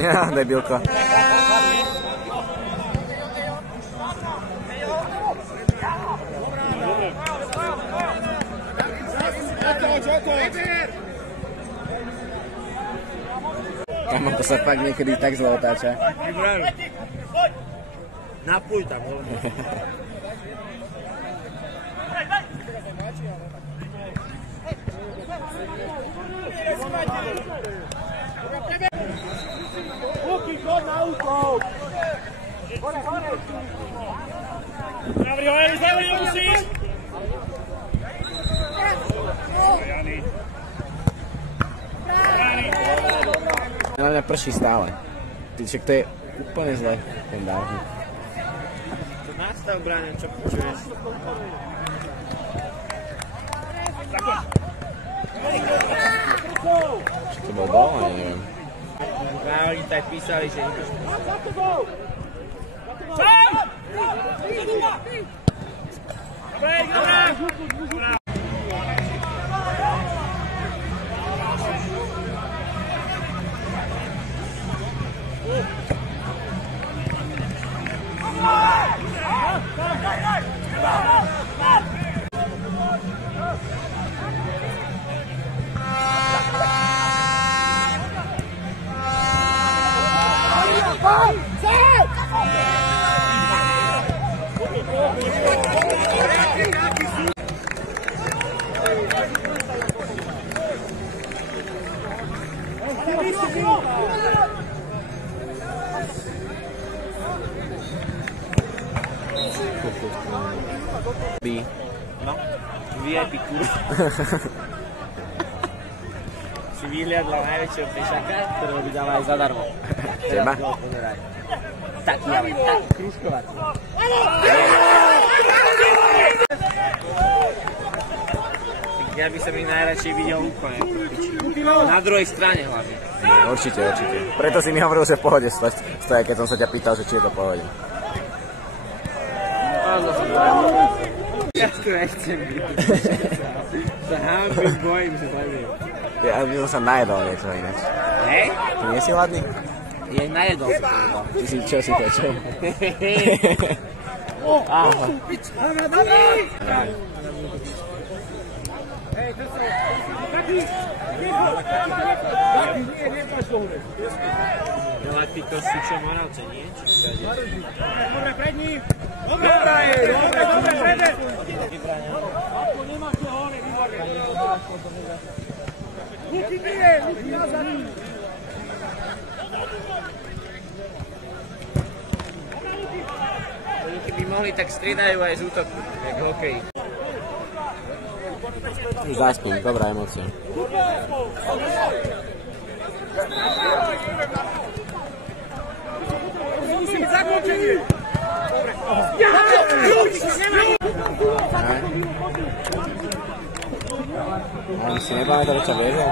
Ja, debilko. Tam to sa fakt niekedy tak zle otáča. Napuj tam. Luky, chod na úkol! Hore, hore! Zavri ho, Eli, zavri ho, musíš! Na mňa prší stále. Ty, však to je úplne zle, ten dávnik. To nastav, Bráňo, čo počuješ? Čo to bol gól, ani neviem. Oni tak písali, že... No, VIP kurva. Si vyhliadla najväčšieho pešaka, ktorého by dala aj zadarmo. Teba? Taký, ale taký krúžkovací. Ja by som ich najradšej videl úplne. Na druhej strane hlavne. Určite, určite. Preto si mi hovoril, že v pohode stojí, keď som sa ťa pýtal, že či je to v pohode. Ja to nechcem byť. Sa hámbim, bojím, že zaviem. Ja by som sa najedol niečo ináč. Hej? Ty nie si hladný? Je najedol si povedal. Ty si čo si pečel? Aha. Galacticos sú čo Moravce, nie? Dobre, pred ním! Dobre, prede! Ako nemáte hore, výborne! Luky bije, Luky nazad! Keby mohli, tak striedajú aj z útoku, jak v hokeji. Zaspím, dobrá emócia. Musí byť zakončenie! On si nepamätal, čo viedol?